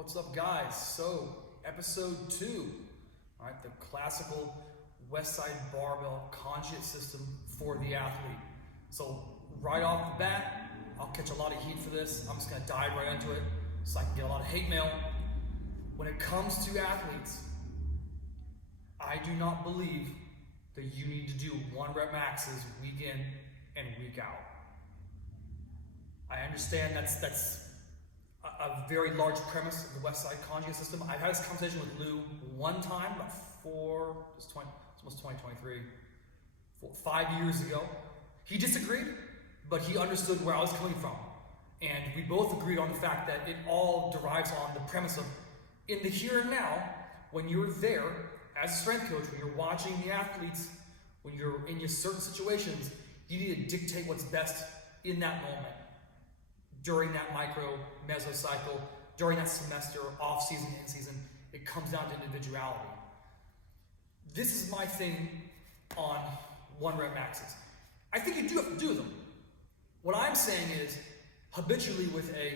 What's up, guys? So, episode 2, all right, the classical Westside Barbell Conjugate System for the athlete. So, right off the bat, I'll catch a lot of heat for this. I'm just gonna dive right into it so I can get a lot of hate mail. When it comes to athletes, I do not believe that you need to do 1 rep maxes week in and week out. I understand that's a very large premise of the Westside Conjugate System. I've had this conversation with Lou one time, about it's almost 2023, 5 years ago. He disagreed, but he understood where I was coming from. And we both agreed on the fact that it all derives on the premise of, in the here and now, when you're there as a strength coach, when you're watching the athletes, when you're in your certain situations, you need to dictate what's best in that moment, during that micro, mesocycle, during that semester, off season, in season. It comes down to individuality. This is my thing on 1 rep maxes. I think you do have to do them. What I'm saying is, habitually with a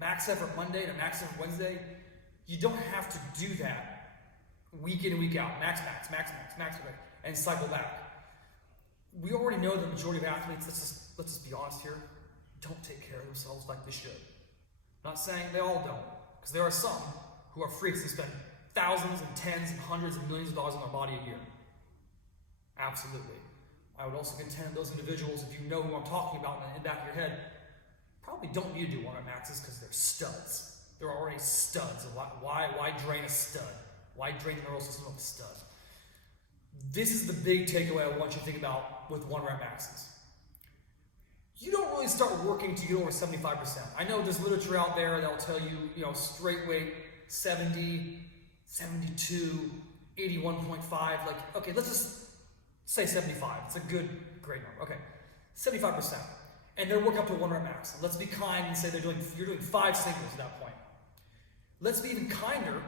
max effort Monday and a max effort Wednesday, you don't have to do that week in and week out, max, and cycle back. We already know the majority of athletes, let's just be honest here, don't take care of themselves like they should. I'm not saying they all don't, because there are some who are freaks and spend thousands and tens and hundreds and millions of dollars on their body a year. Absolutely. I would also contend those individuals, if you know who I'm talking about in the back of your head, probably don't need to do 1 rep maxes because they're studs. They're already studs. Why drain a stud? Why drain the neural system of a stud? This is the big takeaway I want you to think about with 1 rep maxes. You don't really start working to get over 75%. I know there's literature out there that'll tell you, straight weight, 70, 72, 81.5. Like, okay, let's just say 75. It's a good, great number. Okay, 75%. And they're working up to a 1 rep max. Let's be kind and say you're doing 5 singles at that point. Let's be even kinder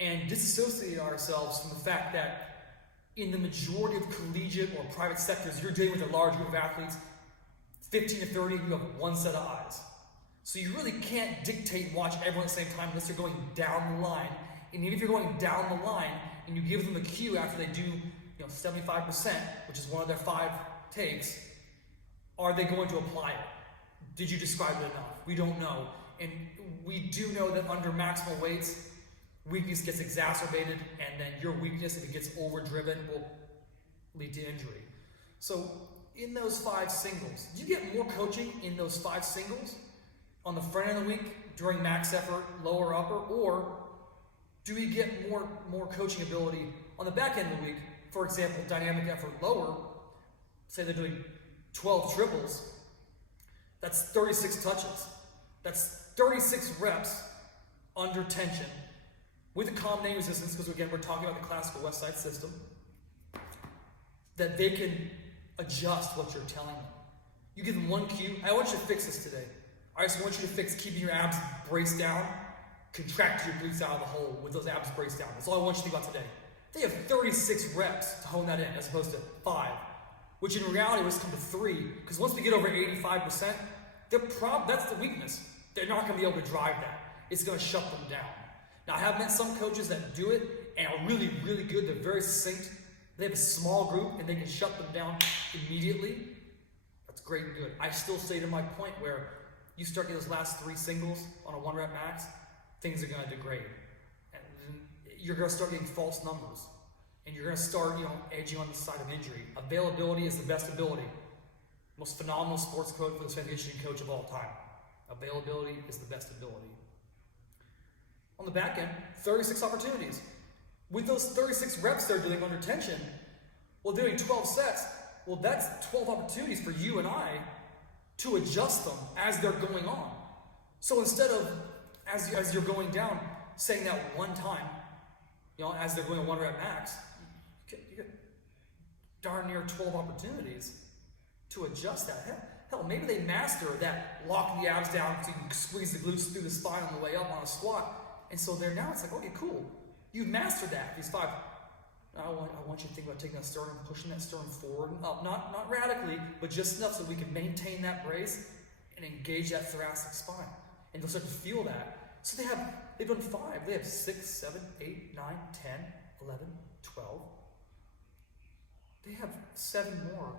and disassociate ourselves from the fact that in the majority of collegiate or private sectors, you're dealing with a large group of athletes, 15 to 30, you have 1 set of eyes. So you really can't dictate and watch everyone at the same time unless you're going down the line. And even if you're going down the line and you give them a cue after they do 75%, which is one of their 5 takes, are they going to apply it? Did you describe it enough? We don't know. And we do know that under maximal weights, weakness gets exacerbated, and then your weakness, if it gets overdriven, will lead to injury. So in those 5 singles, do you get more coaching in those 5 singles on the front end of the week during max effort, lower upper, or do we get more coaching ability on the back end of the week? For example, dynamic effort lower, say they're doing 12 triples, that's 36 touches. That's 36 reps under tension with accommodating resistance, because again, we're talking about the classical Westside system, that they can adjust what you're telling them. You give them 1 cue. I want you to fix this today. I just want you to fix keeping your abs braced down, contract your glutes out of the hole with those abs braced down. That's all I want you to think about today. They have 36 reps to hone that in as opposed to 5, which in reality was come to 3, because once we get over 85%, that's the weakness. They're not going to be able to drive that. It's going to shut them down. Now, I have met some coaches that do it and are really, really good. They're very succinct. They have a small group and they can shut them down immediately. That's great and good. I still stay to my point where you start getting those last 3 singles on a 1 rep max, things are going to degrade. And you're going to start getting false numbers. And you're going to start, edging on the side of injury. Availability is the best ability. Most phenomenal sports coach for the strength and conditioning coach of all time. Availability is the best ability. On the back end, 36 opportunities. With those 36 reps they're doing under tension, well, they're doing 12 sets. Well, that's 12 opportunities for you and I to adjust them as they're going on. So instead of, as you're going down, saying that 1 time, as they're going a 1 rep max, you get darn near 12 opportunities to adjust that. Hell, maybe they master that locking the abs down so you can squeeze the glutes through the spine on the way up on a squat. And so there now it's like, okay, cool. You've mastered that, these 5. I want you to think about taking that sternum, pushing that sternum forward and up. Not radically, but just enough so we can maintain that brace and engage that thoracic spine. And you'll start to feel that. So they've done 5. They have 6, 7, 8, 9, 10, 11, 12. They have 7 more.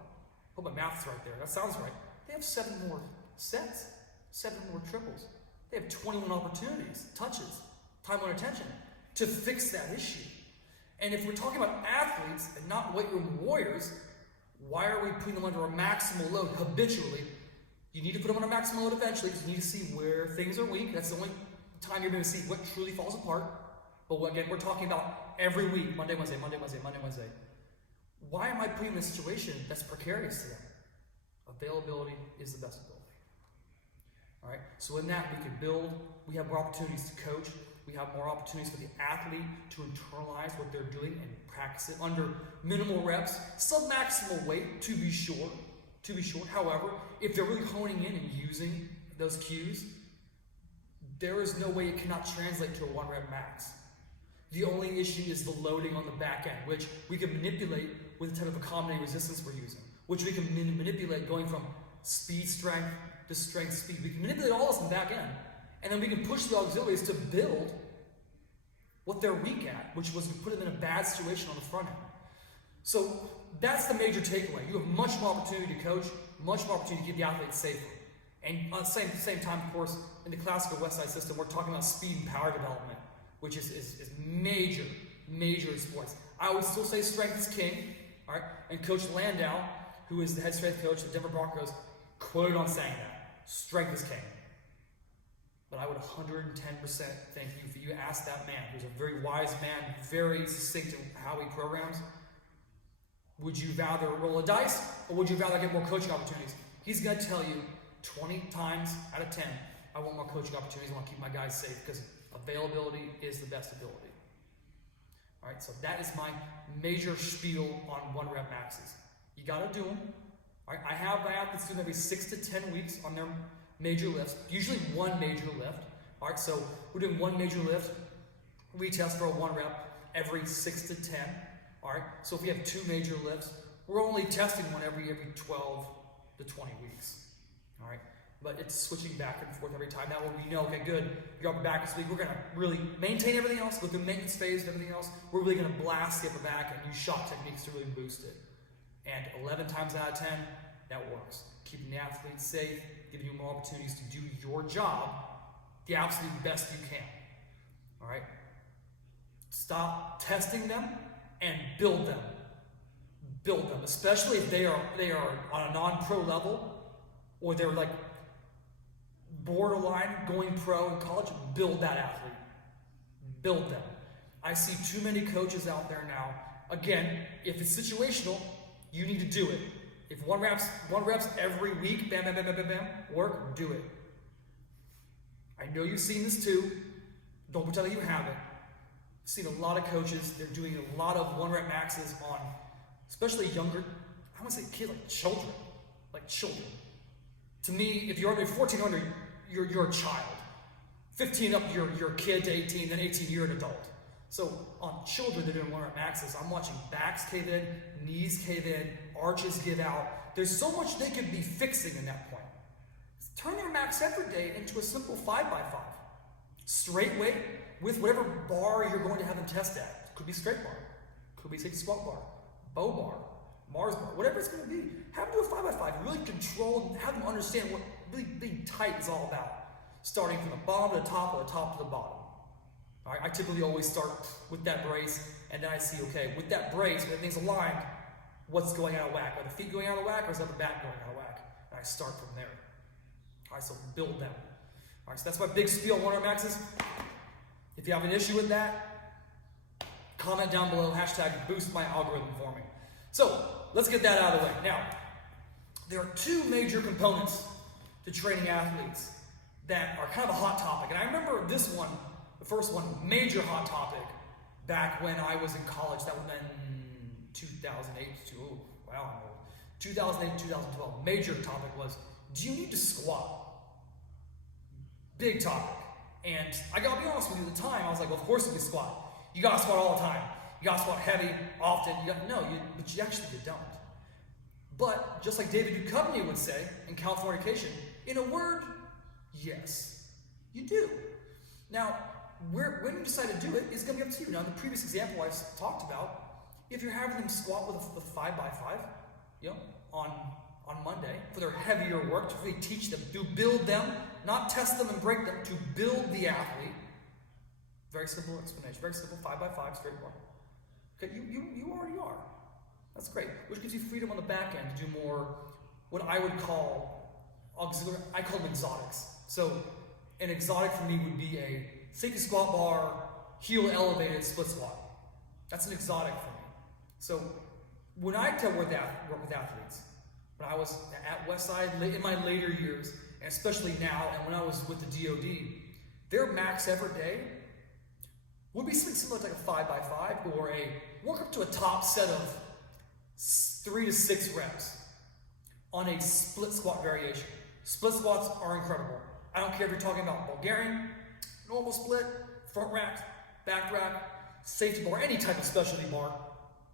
Oh, my math's right there. That sounds right. They have 7 more sets, 7 more triples. They have 21 opportunities, touches, time on attention to fix that issue. And if we're talking about athletes and not weight room warriors, why are we putting them under a maximal load habitually? You need to put them under maximal load eventually because you need to see where things are weak. That's the only time you're going to see what truly falls apart. But again, we're talking about every week, Monday, Wednesday, Monday, Wednesday, Monday, Wednesday. Why am I putting them in a situation that's precarious to them? Availability is the best ability. All right, so in that we can build, we have more opportunities to coach, we have more opportunities for the athlete to internalize what they're doing and practice it under minimal reps, sub-maximal weight to be sure. However, if they're really honing in and using those cues, there is no way it cannot translate to a 1 rep max. The only issue is the loading on the back end, which we can manipulate with the type of accommodating resistance we're using, which we can manipulate going from speed strength to strength speed. We can manipulate all this in the back end, and then we can push the auxiliaries to build what they're weak at, which was to put them in a bad situation on the front end. So that's the major takeaway. You have much more opportunity to coach, much more opportunity to keep the athlete safer. And at the same time, of course, in the classical Westside system, we're talking about speed and power development, which is major in sports. I would still say strength is king, all right? And Coach Landau, who is the head strength coach of the Denver Broncos, quoted on saying that. Strength is king. But I would 110% thank you for you ask that man, who's a very wise man, very succinct in how he programs. Would you rather roll a dice, or would you rather get more coaching opportunities? He's going to tell you 20 times out of 10, I want more coaching opportunities, I want to keep my guys safe, because availability is the best ability. All right, so that is my major spiel on 1 rep maxes. You got to do them. All right, I have my athletes do them every 6 to 10 weeks on their major lifts, usually 1 major lift. All right, so we're doing 1 major lift, retest for a 1 rep every 6 to 10. All right, so if we have 2 major lifts, we're only testing one every 12 to 20 weeks. All right, but it's switching back and forth every time. That way we know, okay, good, your upper back this week, we're going to really maintain everything else, go through maintenance phase and everything else. We're really going to blast the upper back and use shock techniques to really boost it. And 11 times out of 10, that works. Keeping the athletes safe, giving you more opportunities to do your job the absolute best you can. All right? Stop testing them and build them. Build them, especially if they are on a non-pro level, or they're like borderline going pro in college. Build that athlete. Build them. I see too many coaches out there now. Again, if it's situational, you need to do it. If 1 reps every week, bam, bam, bam, bam, bam, bam, work, do it. I know you've seen this too. Don't pretend that you haven't. I've seen a lot of coaches, they're doing a lot of 1 rep maxes on, especially younger, I want to say kids, like children. To me, if you're under 14 under, you're a child. 15 up, you're a kid to 18, then 18, you're an adult. So on children, they're doing 1 rep maxes. I'm watching backs cave in, knees cave in, arches give out. There's so much they could be fixing in that point. Turn their max effort day into a simple 5x5. Straight weight with whatever bar you're going to have them test at. Could be straight bar, could be safety squat bar, bow bar, Mars bar, whatever it's going to be. Have them do a 5x5. Really control, have them understand what really being tight is all about. Starting from the bottom to the top, or the top to the bottom. All right, I typically always start with that brace, and then I see, okay, with that brace, when everything's aligned, what's going out of whack? Are the feet going out of whack, or is the upper back going out of whack? And I start from there. All right, so build them. All right, so that's my big spiel on 1 rep maxes. If you have an issue with that, comment down below, hashtag boost my algorithm for me. So let's get that out of the way. Now, there are 2 major components to training athletes that are kind of a hot topic. And I remember this one, the first one, major hot topic back when I was in college. That would have been 2008 to, 2008, 2012. Major topic was, do you need to squat? Big topic. And I gotta be honest with you, at the time, I was like, well, of course you can squat. You gotta squat all the time. You gotta squat heavy, often. But you actually don't. But just like David Duchovny would say in Californication, in a word, yes, you do. Now, when you decide to do it, it's going to be up to you. Now, in the previous example I talked about, if you're having them squat with a 5x5, on Monday for their heavier work, to really teach them, to build them, not test them and break them, to build the athlete. Very simple explanation. Very simple 5x5 straight bar. Okay, you already are. That's great. Which gives you freedom on the back end to do more what I would call auxiliary. I call them exotics. So an exotic for me would be a safety squat bar, heel elevated split squat. That's an exotic for me. So when I work with athletes, when I was at Westside in my later years, and especially now, and when I was with the DoD, their max effort day would be something similar to like a 5x5 or a work up to a top set of 3 to 6 reps on a split squat variation. Split squats are incredible. I don't care if you're talking about Bulgarian, normal split, front rack, back rack, safety bar, any type of specialty bar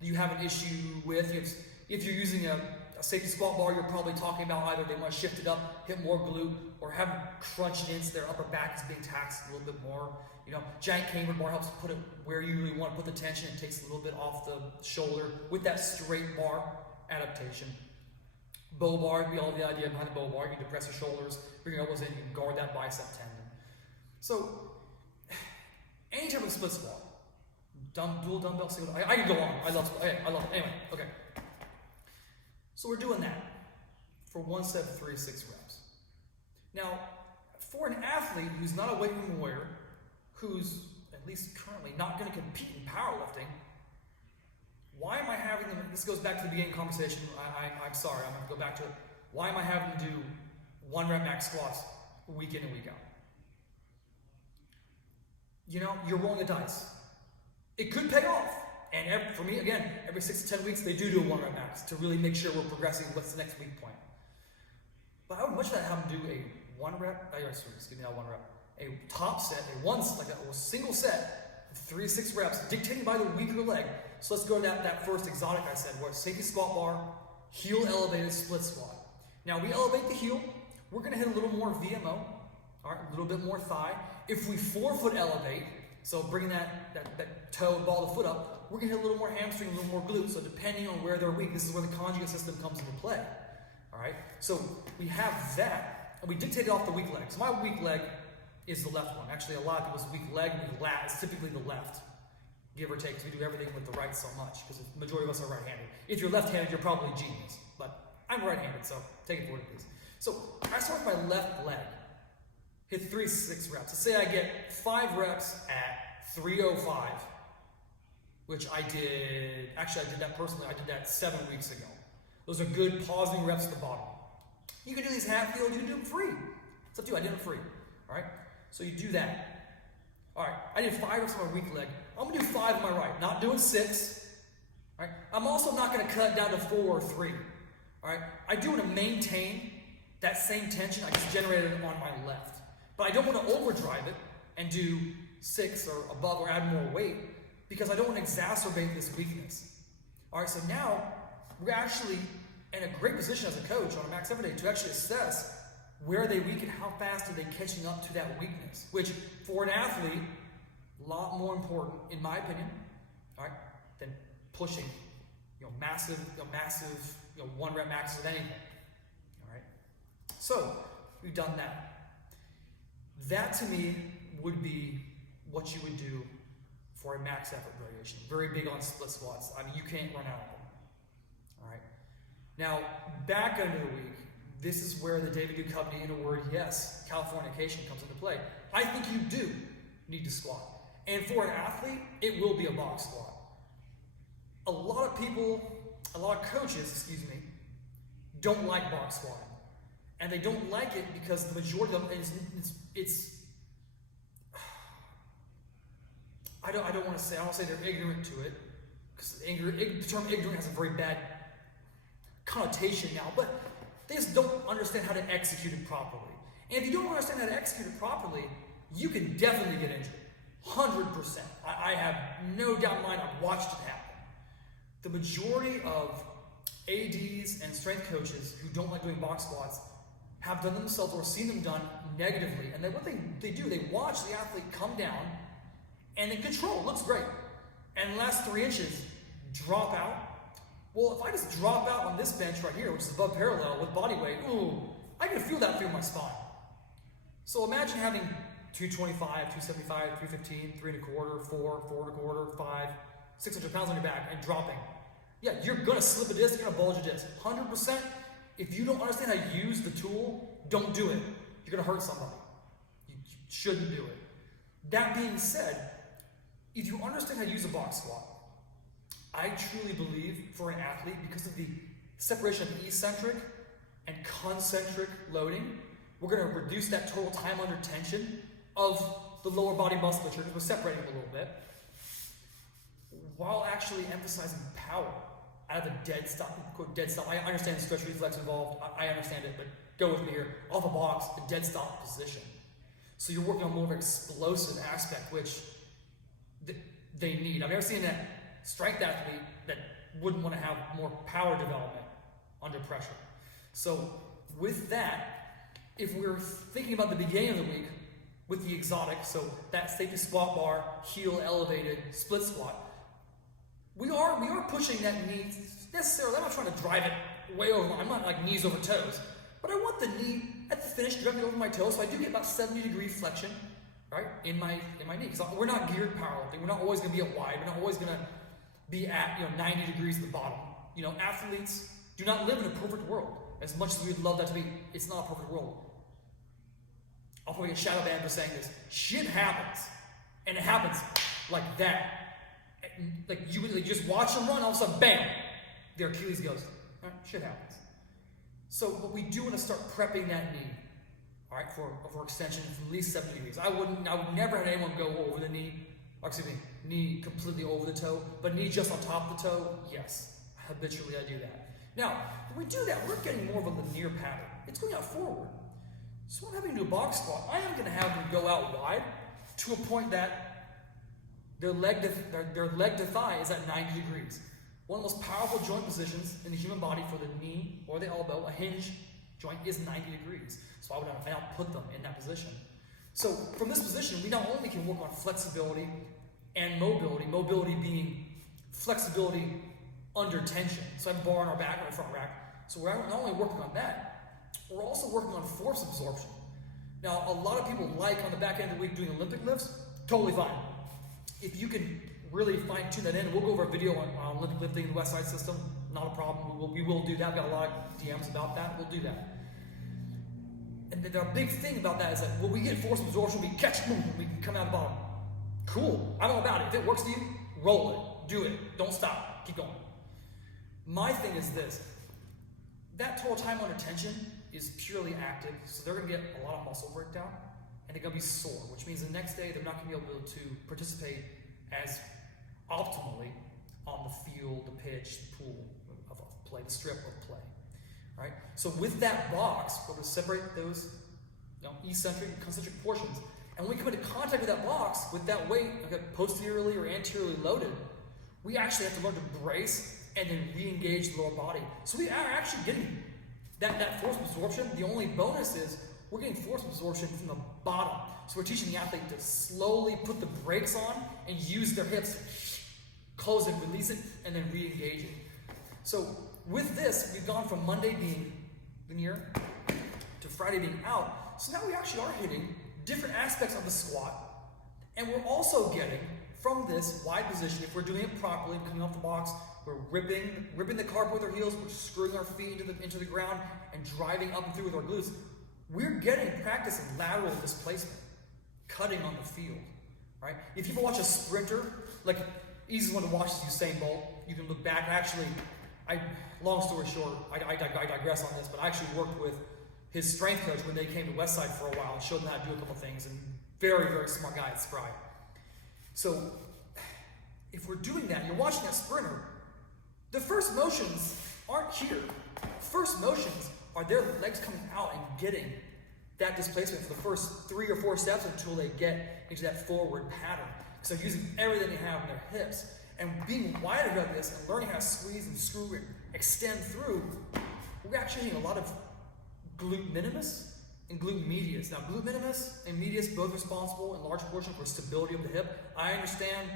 that you have an issue with. If you're using a safety squat bar, you're probably talking about either they want to shift it up, hit more glute, or have them crunch it in so their upper back is being taxed a little bit more. Giant camber bar helps put it where you really want to put the tension. It takes a little bit off the shoulder with that straight bar adaptation. Bow bar, be all the idea behind the bow bar. You can depress your shoulders, bring your elbows in, you can guard that bicep tendon. So, any type of split squat, dual dumbbell, single. I can go on. I love it. Anyway, okay. So we're doing that for one set of 3 to 6 reps. Now, for an athlete who's not a weight room warrior, who's at least currently not going to compete in powerlifting, why am I having them? This goes back to the beginning conversation. I'm sorry, I'm going to go back to it. Why am I having them do 1 rep max squats week in and week out? You're rolling the dice. It could pay off. And for me, again, every 6 to 10 weeks, they do a 1 rep max to really make sure we're progressing. What's the next week point? But I would much rather have them do a 1 rep, not 1 rep, a top set, a single set of 3 to 6 reps, dictated by the weaker leg. So let's go to that first exotic I said, where it's safety squat bar, heel elevated split squat. Now we elevate the heel, we're going to hit a little more VMO, all right, a little bit more thigh. If we forefoot elevate, so bringing that toe, ball of the foot up, we're going to hit a little more hamstring, a little more glute. So depending on where they're weak, this is where the conjugate system comes into play. All right, so we have that, and we dictate it off the weak leg. So my weak leg is the left one. Actually, a lot of people's weak leg, weak lat, is typically the left, give or take, because we do everything with the right so much, because the majority of us are right-handed. If you're left-handed, you're probably genius, but I'm right-handed, so take it for what it is. So I start with my left leg, hit 3 to 6 reps. Let's say I get 5 reps at 305, which I did that personally, I did that 7 weeks ago. Those are good pausing reps at the bottom. You can do these half field, you can do them free. It's up to you, I did them free, all right? So you do that. All right, I did 5 reps on my weak leg. I'm gonna do 5 on my right, not doing 6. All right, I'm also not gonna cut down to 4 or 3. All right, I do wanna maintain that same tension I just generated on my left. But I don't wanna overdrive it and do 6 or above or add more weight because I don't wanna exacerbate this weakness. All right, so now we're actually in a great position as a coach on a max effort day to actually assess where are they weak and how fast are they catching up to that weakness, which for an athlete, a lot more important, in my opinion, all right, than pushing, massive, 1 rep maxes with anything, all right? So we've done that. That to me would be what you would do for a max effort variation. Very big on split squats. I mean, you can't run out of them, all right? Now, back into the week, this is where the David Duchovny, in a word, yes, Californication comes into play. I think you do need to squat. And for an athlete, it will be a box squat. A lot of coaches, don't like box squatting. And they don't like it because the majority of them, I don't want to say they're ignorant to it, because the term ignorant has a very bad connotation now, but they just don't understand how to execute it properly. And if you don't understand how to execute it properly, you can definitely get injured. 100%. I have no doubt in mind, I've watched it happen. The majority of ADs and strength coaches who don't like doing box squats have done themselves or seen them done negatively. And then what they do, they watch the athlete come down and then control, looks great. And the last 3 inches, drop out. Well, if I just drop out on this bench right here, which is above parallel with body weight, ooh, I can feel that through my spine. So imagine having 225, 275, 315, 3 1/4, 4, 4 1/4, 5, 600 pounds on your back and dropping. Yeah, you're gonna slip a disc, you're gonna bulge a disc. 100%, if you don't understand how to use the tool, don't do it. You're gonna hurt somebody. You shouldn't do it. That being said, if you understand how to use a box squat, I truly believe for an athlete, because of the separation of eccentric and concentric loading, we're going to reduce that total time under tension of the lower body musculature, because we're separating it a little bit, while actually emphasizing power out of a dead stop. Quote, dead stop. I understand the stretch reflex involved. I understand it, but go with me here. Off a box, a dead stop position. So you're working on more of an explosive aspect, which they need. I've never seen that strength athlete that wouldn't want to have more power development under pressure. So with that, if we're thinking about the beginning of the week with the exotic, so that safety squat bar, heel elevated, split squat, we are pushing that knee necessarily. I'm not trying to drive it way over. I'm not like knees over toes, but I want the knee at the finish directly over my toes, so I do get about 70-degree flexion, right, in my knee. Because we're not geared powerlifting. We're not always going to be at wide. We're not always going to be at 90 degrees at the bottom. Athletes do not live in a perfect world. As much as we'd love that to be, it's not a perfect world. I'll probably get shadow banned for saying this. Shit happens, and it happens like that. Like you just watch them run, all of a sudden, bam, their Achilles goes. All right, shit happens. So what we do want to start prepping that knee, all right, for extension from at least 70 degrees. I would never have anyone go over the knee. Knee completely over the toe, but knee just on top of the toe, yes. Habitually, I do that. Now, when we do that, we're getting more of a linear pattern. It's going out forward. So when I'm having to do a box squat, I am going to have them go out wide to a point that their leg to thigh is at 90 degrees. One of the most powerful joint positions in the human body for the knee or the elbow, a hinge joint, is 90 degrees. So I don't put them in that position. So from this position, we not only can work on flexibility and mobility being flexibility under tension. So I have a bar on our back or a front rack. So we're not only working on that, we're also working on force absorption. Now, a lot of people like on the back end of the week doing Olympic lifts, totally fine. If you can really fine tune that in, we'll go over a video on Olympic lifting in the Westside system, not a problem. We will do that. I've got a lot of DMs about that. We'll do that. And the big thing about that is that when we get force absorption, we catch movement, we can come out the bottom. Cool. I'm all about it. If it works for you, roll it. Do it. Don't stop. Keep going. My thing is this. That total time under tension is purely active, so they're going to get a lot of muscle breakdown, and they're going to be sore, which means the next day they're not going to be able to participate as optimally on the field, the pitch, the pool of play, the strip of play. Right? So with that box, we're going to separate those eccentric and concentric portions. And when we come into contact with that box, with that weight, posteriorly or anteriorly loaded, we actually have to learn to brace and then re-engage the lower body. So we are actually getting that force absorption. The only bonus is we're getting force absorption from the bottom. So we're teaching the athlete to slowly put the brakes on and use their hips, close it, release it, and then re-engage it. So with this, we've gone from Monday being linear to Friday being out. So now we actually are hitting different aspects of the squat. And we're also getting, from this wide position, if we're doing it properly, coming off the box, we're ripping the carpet with our heels, we're screwing our feet into the ground and driving up and through with our glutes. We're getting practice in lateral displacement, cutting on the field, right? If you ever watch a sprinter, like easiest one to watch is Usain Bolt. You can look back. Actually, long story short, I digress on this, but I actually worked with his strength coach when they came to Westside for a while and showed them how to do a couple things, and very, very smart guy at Spry. So if we're doing that, you're watching that sprinter, the first motions aren't here. First motions are their legs coming out and getting that displacement for the first 3 or 4 steps until they get into that forward pattern. So they're using everything they have in their hips. And being wider about this and learning how to squeeze and screw and extend through, we're actually getting a lot of glute minimus and glute medius. Now, glute minimus and medius both responsible in large portion for stability of the hip. I understand,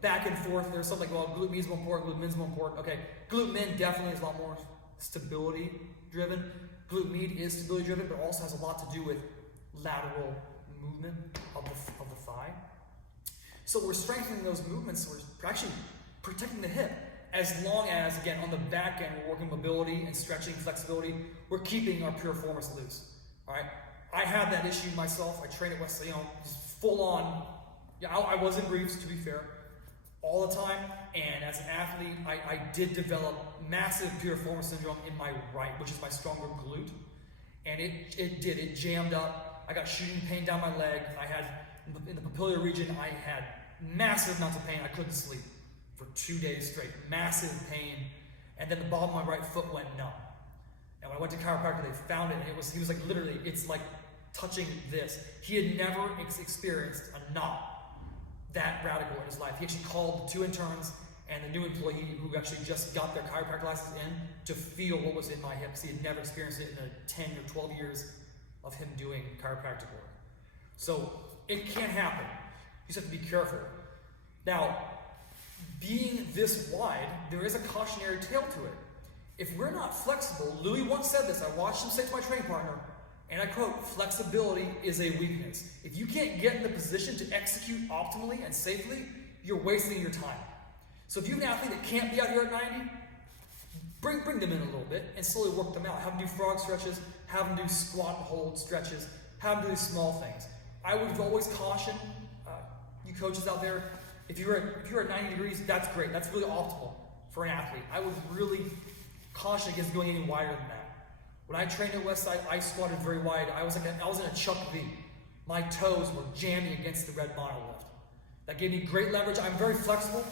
back and forth. There's something like, well, glute medius is more important, glute min is more important. Okay, glute min definitely is a lot more stability driven. Glute med is stability driven, but also has a lot to do with lateral movement of the thigh. So we're strengthening those movements. We're actually protecting the hip. As long as, again, on the back end, we're working mobility and stretching, flexibility, we're keeping our piriformis loose. All right. I had that issue myself. I trained at Westside, just full on. I was in briefs, to be fair, all the time. And as an athlete, I did develop massive piriformis syndrome in my right, which is my stronger glute. And it jammed up. I got shooting pain down my leg. I had, in the papillary region, I had massive amounts of pain. I couldn't sleep for 2 days straight. Massive pain. And then the bottom of my right foot went numb. And when I went to chiropractor, they found it. And he was like, literally, it's like touching this. He had never experienced a knot that radical in his life. He actually called the 2 interns and the new employee who actually just got their chiropractic license in to feel what was in my hip, because he had never experienced it in the 10 or 12 years of him doing chiropractic work. So it can happen. You just have to be careful. Now, being this wide, there is a cautionary tale to it. If we're not flexible, Louie once said this, I watched him say to my training partner, and I quote, "Flexibility is a weakness." If you can't get in the position to execute optimally and safely, you're wasting your time. So if you have an athlete that can't be out here at 90, bring them in a little bit and slowly work them out. Have them do frog stretches, have them do squat and hold stretches, have them do small things. I would always caution you coaches out there, if you're at 90 degrees, that's great. That's really optimal for an athlete. I would really caution against going any wider than that. When I trained at Westside, I squatted very wide. I was in a Chuck V. My toes were jamming against the red monolift. That gave me great leverage. I'm very flexible,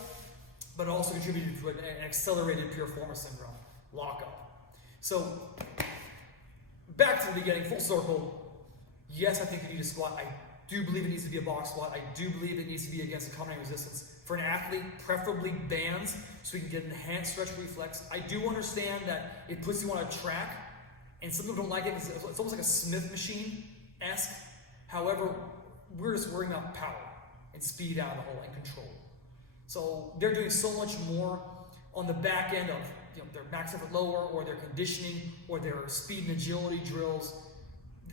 but it also contributed to an accelerated piriformis syndrome, lockup. So back to the beginning, full circle. Yes, I think you need a squat. I do believe it needs to be a box squat. I do believe it needs to be against accommodating resistance. For an athlete, preferably bands, so we can get an enhanced stretch reflex. I do understand that it puts you on a track, and some people don't like it because it's almost like a Smith machine-esque. However, we're just worrying about power and speed out of the hole and control. So they're doing so much more on the back end of their max effort lower, or their conditioning, or their speed and agility drills.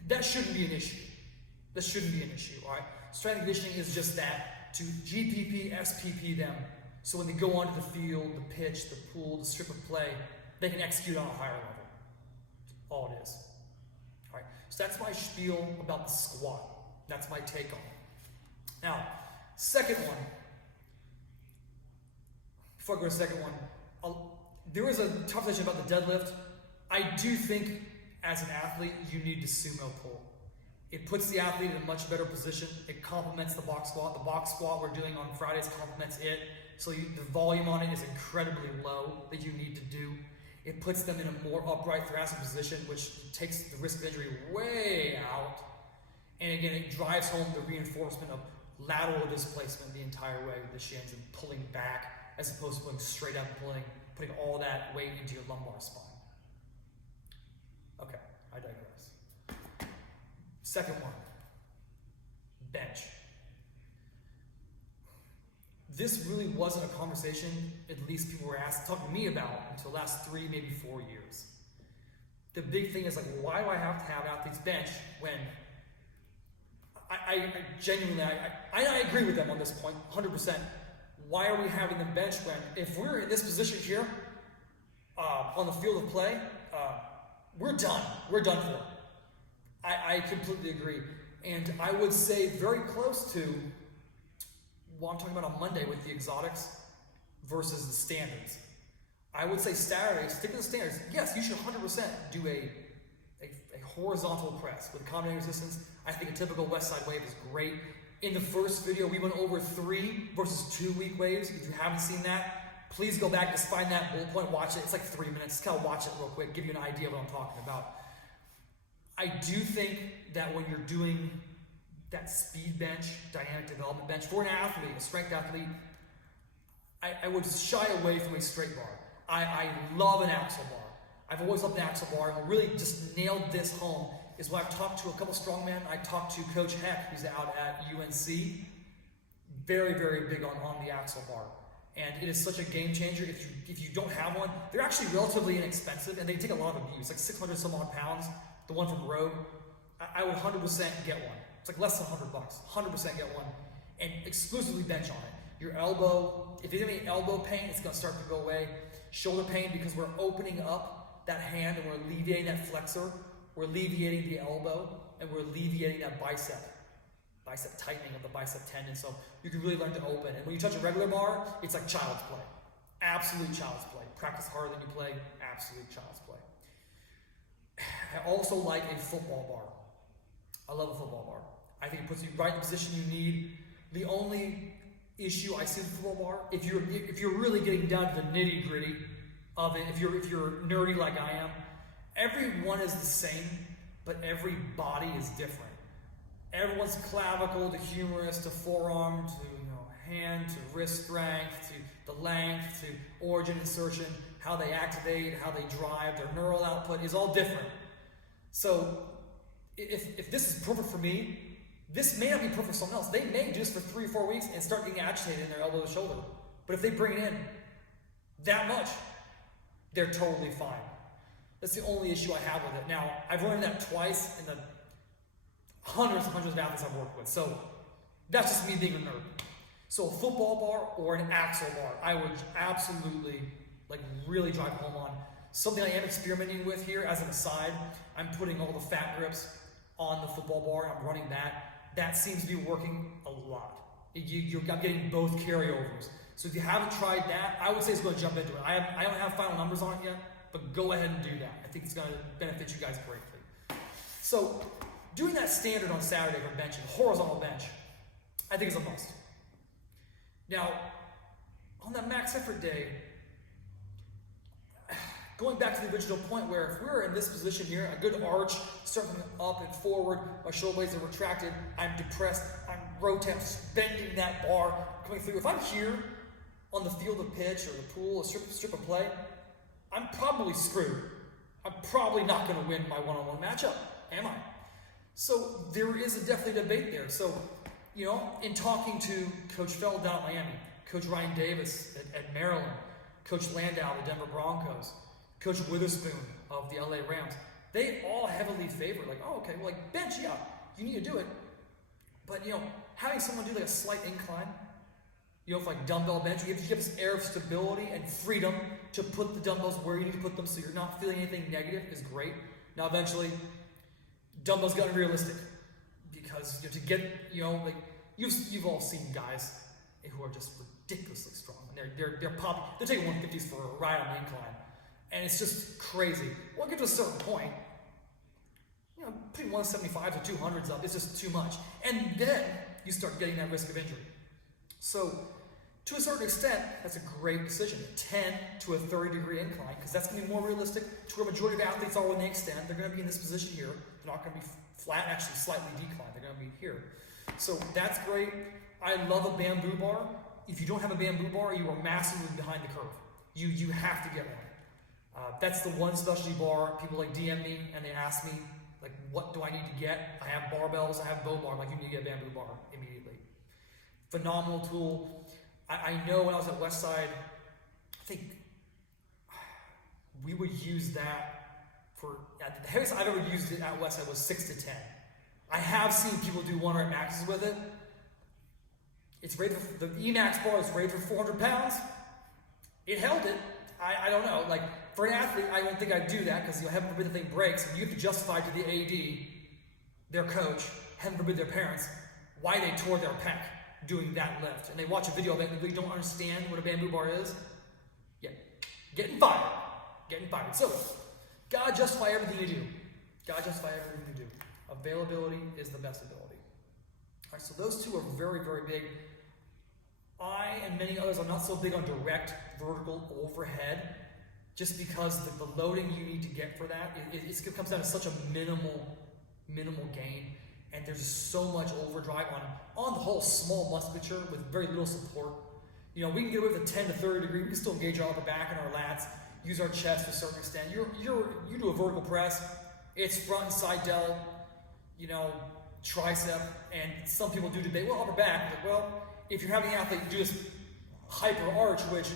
That shouldn't be an issue. This shouldn't be an issue, all right? Strength and conditioning is just that, to GPP, SPP them, so when they go onto the field, the pitch, the pool, the strip of play, they can execute on a higher level. That's all it is. All right, so that's my spiel about the squat. That's my take on it. Now, second one. Before I go to the second one, there is a conversation about the deadlift. I do think, as an athlete, you need to sumo pull. It puts the athlete in a much better position. It complements the box squat. The box squat we're doing on Fridays complements it. So the volume on it is incredibly low that you need to do. It puts them in a more upright thoracic position, which takes the risk of injury way out. And again, it drives home the reinforcement of lateral displacement the entire way with the shins and pulling back, as opposed to pulling straight up and putting all that weight into your lumbar spine. Okay, I digress. Second one, bench. This really wasn't a conversation, at least people were talking to me about, until the last 3, maybe 4 years. The big thing is why do I have to have athletes bench when I genuinely, I agree with them on this point, 100%. Why are we having them bench when, if we're in this position here, on the field of play, we're done. We're done for. I completely agree. And I would say very close to what I'm talking about on Monday with the exotics versus the standards. I would say Saturday, stick to the standards. Yes, you should 100% do a horizontal press with accommodating resistance. I think a typical Westside wave is great. In the first video, we went over 3 versus 2 week waves. If you haven't seen that, please go back, just find that bullet point, watch it. It's like 3 minutes. Just kind of watch it real quick, give you an idea of what I'm talking about. I do think that when you're doing that speed bench, dynamic development bench, for an athlete, a strength athlete, I would shy away from a straight bar. I love an axle bar. I've always loved the axle bar, and what really just nailed this home is when I've talked to a couple strongmen. I talked to Coach Heck, who's out at UNC, very, very big on the axle bar. And it is such a game changer. If you don't have one, they're actually relatively inexpensive, and they take a lot of abuse, like 600 some odd pounds. The one from Rogue, I would 100% get one. It's like less than $100. 100% get one, and exclusively bench on it. Your elbow, if you have any elbow pain, it's going to start to go away. Shoulder pain, because we're opening up that hand and we're alleviating that flexor. We're alleviating the elbow, and we're alleviating that bicep tightening of the bicep tendon. So you can really learn to open. And when you touch a regular bar, it's like child's play. Absolute child's play. Practice harder than you play. Absolute child's play. I also like a football bar. I love a football bar. I think it puts you right in the position you need. The only issue I see with the football bar, if you're really getting down to the nitty gritty of it, if you're nerdy like I am, everyone is the same, but every body is different. Everyone's clavicle to humerus to forearm to hand to wrist strength to the length to origin insertion, how they activate, how they drive, their neural output is all different. So if this is perfect for me, this may not be perfect for someone else. They may do this for 3 or 4 weeks and start getting agitated in their elbow to shoulder. But if they bring it in that much, they're totally fine. That's the only issue I have with it. Now, I've learned that twice in the hundreds and hundreds of athletes I've worked with. So that's just me being a nerd. So a football bar or an axle bar, I would absolutely really drive home on. Something I am experimenting with here as an aside, I'm putting all the fat grips on the football bar. I'm running that. That seems to be working a lot. I'm getting both carryovers. So if you haven't tried that, I would say it's going to jump into it. I don't have final numbers on it yet, but go ahead and do that. I think it's going to benefit you guys greatly. So doing that standard on Saturday for benching, horizontal bench, I think is a must. Now, on that max effort day, going back to the original point where if we're in this position here, a good arch, starting up and forward, my shoulder blades are retracted, I'm depressed, I'm rotating, bending that bar, coming through. If I'm here on the field of pitch or the pool, a strip of play, I'm probably screwed. I'm probably not going to win my one-on-one matchup, am I? So there is definitely a debate there. So, in talking to Coach Feld down at Miami, Coach Ryan Davis at Maryland, Coach Landau, the Denver Broncos, Coach Witherspoon of the LA Rams, they all heavily favor, bench, yeah, you need to do it. But, having someone do a slight incline, dumbbell bench, you have to give this air of stability and freedom to put the dumbbells where you need to put them so you're not feeling anything negative is great. Now, eventually, dumbbells got unrealistic because to get, you've all seen guys who are just ridiculously strong. And they're taking 150s for a ride on the incline. And it's just crazy. Well, get to a certain point, putting 175s or 200s up is just too much. And then you start getting that risk of injury. So, to a certain extent, that's a great decision. 10 to a 30-degree incline, because that's going to be more realistic to where a majority of athletes are when they extend. They're going to be in this position here. They're not going to be flat, actually slightly declined. They're going to be here. So that's great. I love a bamboo bar. If you don't have a bamboo bar, you are massively behind the curve. You have to get one. That's the one specialty bar. People DM me and they ask me, what do I need to get? I have barbells, I have bow bar. You need to get a bamboo bar immediately. Phenomenal tool. I know when I was at Westside, I think we would use that for, the heaviest I've ever used it at Westside was 6 to 10. I have seen people do 1 rep maxes with it. It's rated for, the Emax bar is rated for 400 pounds. It held it. I don't know. For an athlete, I don't think I'd do that because heaven forbid the thing breaks. And you have to justify to the AD, their coach, heaven forbid their parents, why they tore their pec doing that lift. And they watch a video of it and they really don't understand what a bamboo bar is. Yeah, getting fired. So, gotta justify everything you do. Availability is the best ability. All right, so those two are very, very big. I and many others are not so big on direct vertical overhead, just because the loading you need to get for that, it comes down to such a minimal gain, and there's just so much overdrive on the whole small musculature with very little support. We can get away with a 10 to 30 degree, we can still engage all the back and our lats. use our chest to a certain extent. You do a vertical press, it's front and side delt, you know, tricep, and some people do debate, well, upper back. Like, well, if you're having an athlete do this hyper arch, which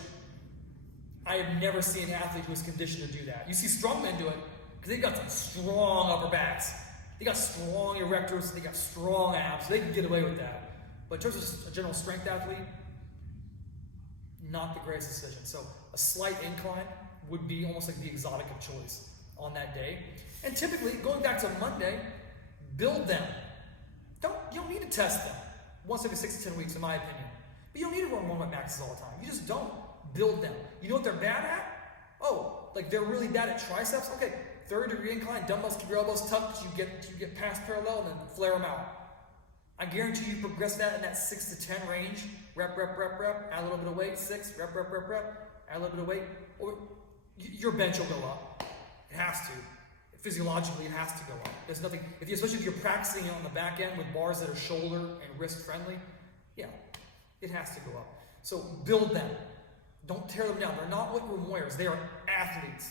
I have never seen an athlete who is conditioned to do that. You see strongmen do it because they've got some strong upper backs. They got strong erectors, they got strong abs, so they can get away with that. But in terms of a general strength athlete, not the greatest decision. So a slight incline would be almost like the exotic of choice on that day. And typically, going back to Monday, build them. You don't need to test them once every 6 to 10 weeks, in my opinion. But you don't need to run one-rep maxes all the time. You just don't. Build them. You know what they're bad at? Oh, like they're really bad at triceps? Okay, 3rd-degree incline, dumbbells, keep your elbows tucked, you get past parallel, and then flare them out. I guarantee you progress that in that 6 to 10 range. Rep, add a little bit of weight, 6, rep, add a little bit of weight. Or your bench will go up. It has to. Physiologically, it has to go up. There's nothing, especially if you're practicing on the back end with bars that are shoulder and wrist friendly, yeah, it has to go up. So build them. Don't tear them down. They're not weight room warriors. They are athletes.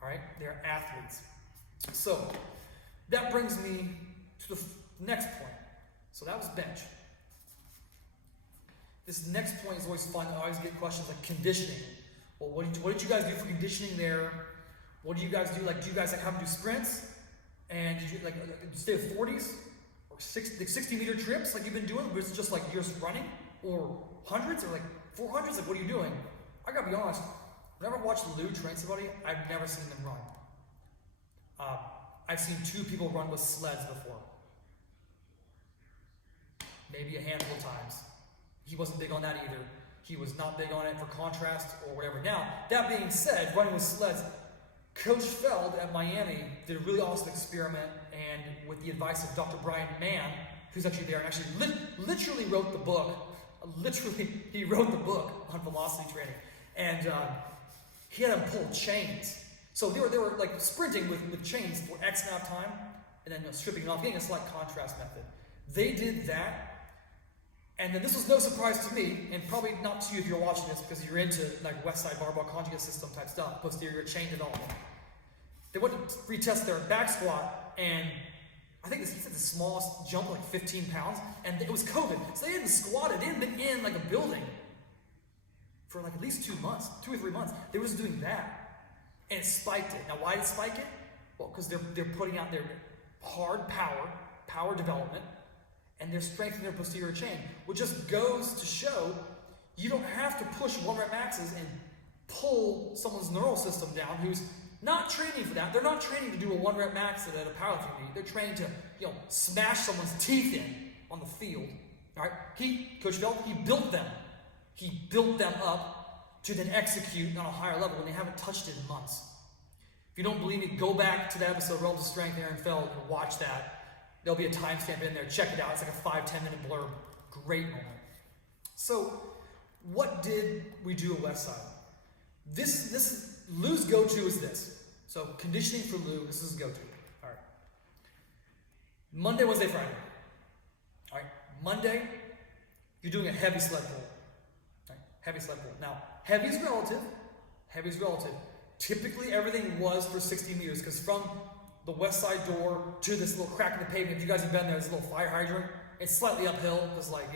All right? They are athletes. So that brings me to the next point. So that was bench. This next point is always fun. I always get questions like conditioning. Well, what did you guys do for conditioning there? What do you guys do? Like, do you guys have them do sprints? And did you stay with 40s or 60-meter trips like you've been doing? But it's just like you're just running, or hundreds, or like 400s. Like, what are you doing? I gotta be honest. Whenever I watch Lou train somebody, I've never seen them run. I've seen 2 people run with sleds before. Maybe a handful of times. He wasn't big on that either. He was not big on it for contrast or whatever. Now, that being said, running with sleds, Coach Feld at Miami did a really awesome experiment, and with the advice of Dr. Brian Mann, who's actually there and actually literally wrote the book. He wrote the book on velocity training. And he had them pull chains. So they were like sprinting with chains for X amount of time, and then stripping it off, getting a slight contrast method. They did that. And then this was no surprise to me, and probably not to you if you're watching this because you're into like Westside Barbell Conjugate System type stuff, posterior chain development. They went to retest their back squat, and I think he said the smallest jump, like 15 pounds, and it was COVID. So they hadn't squatted, they hadn't been in like a building for like at least 2 months, 2 or 3 months. They were just doing that, and it spiked it. Now why did it spike it? Well, because they're putting out their hard power development, and they're strengthening their posterior chain, which just goes to show you don't have to push 1-rep maxes and pull someone's neural system down who's not training for that. They're not training to do a 1-rep max at a powerlifting meet. They're training to, smash someone's teeth in on the field. All right? Coach Feld, he built them. He built them up to then execute on a higher level when they haven't touched it in months. If you don't believe me, go back to that episode, Realms of Strength, Aaron Feld, and watch that. There'll be a timestamp in there. Check it out. It's like a 5-10 minute blurb. Great moment. So, what did we do at Westside? This Lou's go-to is this. So, conditioning for Lou, this is his go-to. All right. Monday, Wednesday, Friday. All right. Monday, you're doing a heavy sled pull. Right? Heavy sled pull. Now, heavy is relative. Heavy is relative. Typically, everything was for 60 meters because from the west side door to this little crack in the pavement, if you guys have been there, this little fire hydrant, it's slightly uphill, just like,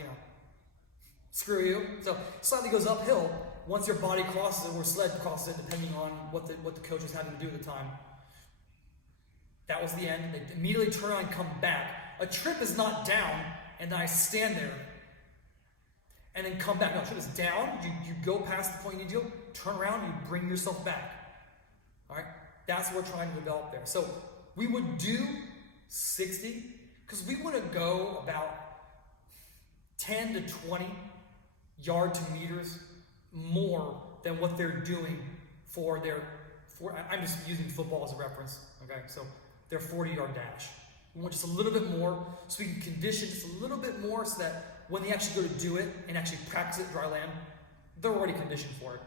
screw you. So slightly goes uphill once your body crosses it or sled crosses it, depending on what the coach was having to do at the time. That was the end. They immediately turn around and come back. A trip is not down, and then I stand there and then come back. No, a trip is down, you go past the point you need to, turn around, you bring yourself back. All right? That's what we're trying to develop there. So we would do 60 because we want to go about 10 to 20 yard to meters more than what they're doing I'm just using football as a reference, okay? So their 40-yard dash. We want just a little bit more so we can condition just a little bit more so that when they actually go to do it and actually practice it dry land, they're already conditioned for it.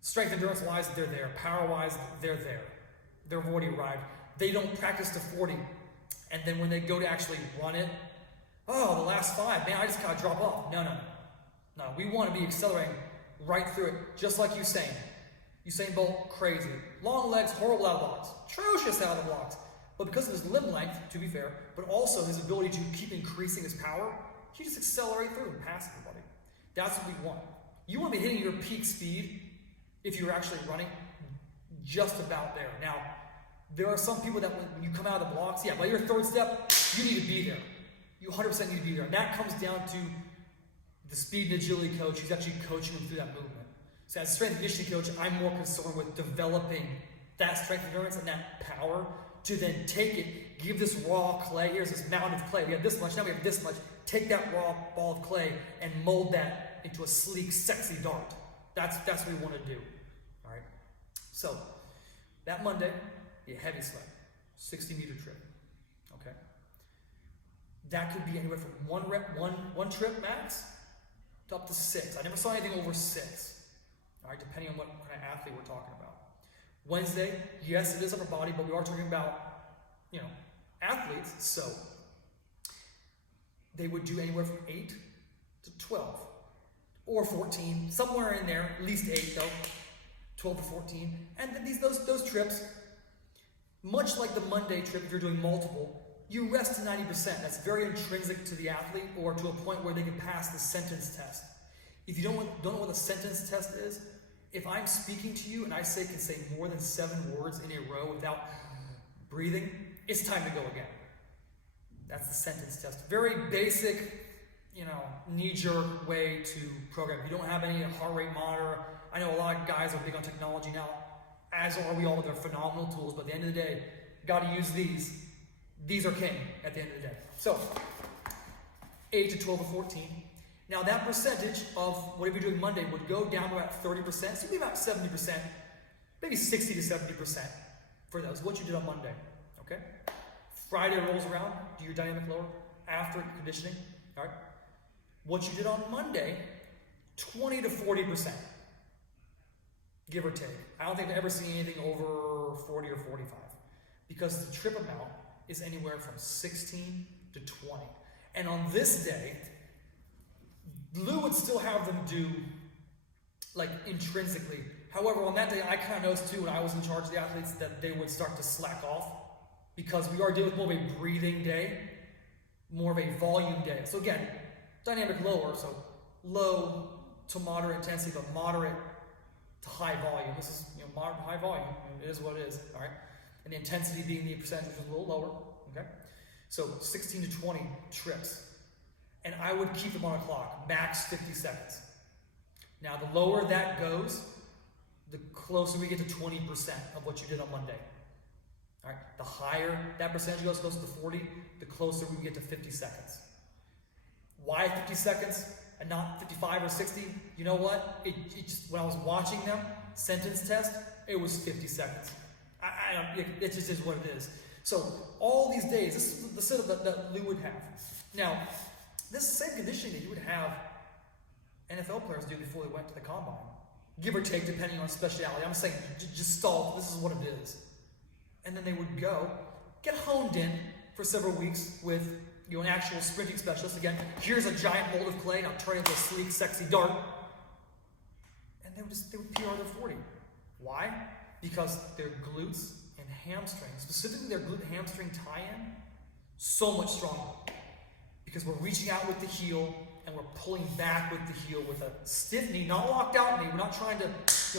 Strength endurance-wise, they're there. Power-wise, they're there. They've already arrived. They don't practice to 40. And then when they go to actually run it, the last 5, man, I just gotta drop off. No. We want to be accelerating right through it, just like you're saying. Usain Bolt, crazy. Long legs, horrible out of blocks. Atrocious out of blocks. But because of his limb length, to be fair, but also his ability to keep increasing his power, he just accelerate through and pass everybody. That's what we want. You want to be hitting your peak speed if you're actually running just about there. Now, there are some people that when you come out of the blocks, yeah, by your third step, you need to be there. You 100% need to be there. And that comes down to the speed and agility coach who's actually coaching them through that movement. So as a strength and conditioning coach, I'm more concerned with developing that strength endurance and that power to then take it, give this raw clay, here's this mound of clay, we have this much, now we have this much, take that raw ball of clay and mold that into a sleek, sexy dart. That's what we want to do, all right? So, that Monday, be a heavy sled, 60-meter trip, okay? That could be anywhere from one trip max to up to 6. I never saw anything over 6, all right, depending on what kind of athlete we're talking about. Wednesday, yes, it is upper body, but we are talking about, athletes, so they would do anywhere from 8 to 12, or 14, somewhere in there, at least 8 though, 12 to 14, and then those trips, much like the Monday trip, if you're doing multiple, you rest to 90%. That's very intrinsic to the athlete, or to a point where they can pass the sentence test. If you don't know what the sentence test is, if I'm speaking to you and I can say more than 7 words in a row without breathing, it's time to go again. That's the sentence test. Very basic, knee-jerk way to program. If you don't have any heart rate monitor, I know a lot of guys are big on technology now, as are we all. They're phenomenal tools, but at the end of the day, got to use these. These are king at the end of the day. So, 8 to 12 to 14. Now that percentage of whatever you're doing Monday would go down to about 30%, so maybe about 70%, maybe 60 to 70% for those, what you did on Monday, okay? Friday rolls around, do your dynamic lower after conditioning, all right? What you did on Monday, 20 to 40%, give or take. I don't think I've ever seen anything over 40 or 45, because the trip amount is anywhere from 16 to 20. And on this day, Lou would still have them do, intrinsically. However, on that day, I kind of noticed too, when I was in charge of the athletes, that they would start to slack off, because we are dealing with more of a breathing day, more of a volume day. So again, dynamic lower, so low to moderate intensity, but moderate to high volume. This is, moderate to high volume. It is what it is, all right? And the intensity being the percentage is a little lower, okay? So 16 to 20 trips. And I would keep them on a clock, max 50 seconds. Now, the lower that goes, the closer we get to 20% of what you did on Monday. All right, the higher that percentage goes, closer to 40, the closer we get to 50 seconds. Why 50 seconds and not 55 or 60? You know what? It just, when I was watching them, sentence test, it was 50 seconds. It just is what it is. So all these days, this is the setup that Lou would have. Now, this is the same conditioning that you would have NFL players do before they went to the combine. Give or take, depending on speciality. I'm saying, just stall, this is what it is. And then they would go, get honed in for several weeks with an actual sprinting specialist. Again, here's a giant mold of clay, now turn it into a sleek, sexy dart. And they would PR their 40. Why? Because their glutes and hamstrings, specifically their glute and hamstring tie-in, so much stronger. Because we're reaching out with the heel and we're pulling back with the heel with a stiff knee, not locked out knee. We're not trying to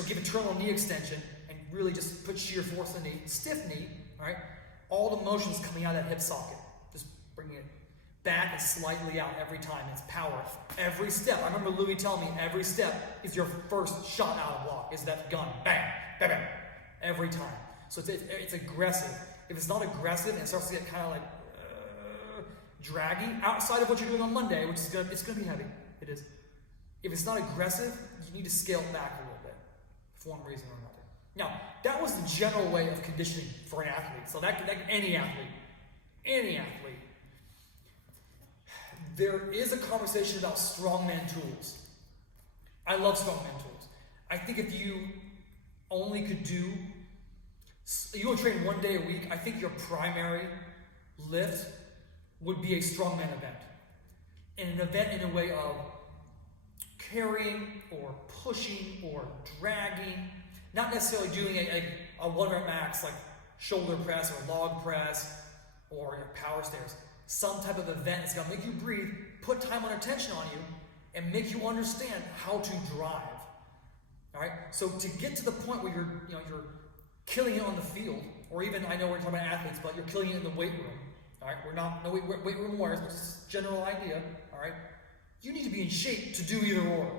give a terminal knee extension and really just put sheer force in the knee. Stiff knee, all right? All the motion's coming out of that hip socket. Just bringing it back and slightly out every time. It's power. Every step. I remember Louie telling me every step is your first shot out of block. Is that gun. Bang, bang, bang. Every time. So it's aggressive. If it's not aggressive and it starts to get kind of draggy outside of what you're doing on Monday, which is it's gonna be heavy. It is. If it's not aggressive, you need to scale it back a little bit for one reason or another. Now, that was the general way of conditioning for an athlete. So that any athlete. There is a conversation about strongman tools. I love strongman tools. I think if you only could do, you would train 1 day a week, I think your primary lift would be a strongman event. And an event in a way of carrying or pushing or dragging, Not necessarily doing a 1 rep max like shoulder press or log press or power stairs. Some type of event that's gonna make you breathe, put time and attention on you, and make you understand how to drive. All right. So to get to the point where you're killing it on the field, or even, I know we're talking about athletes, but you're killing it in the weight room. All right. We're not no weight room warriors, but just a general idea. All right. You need to be in shape to do either or.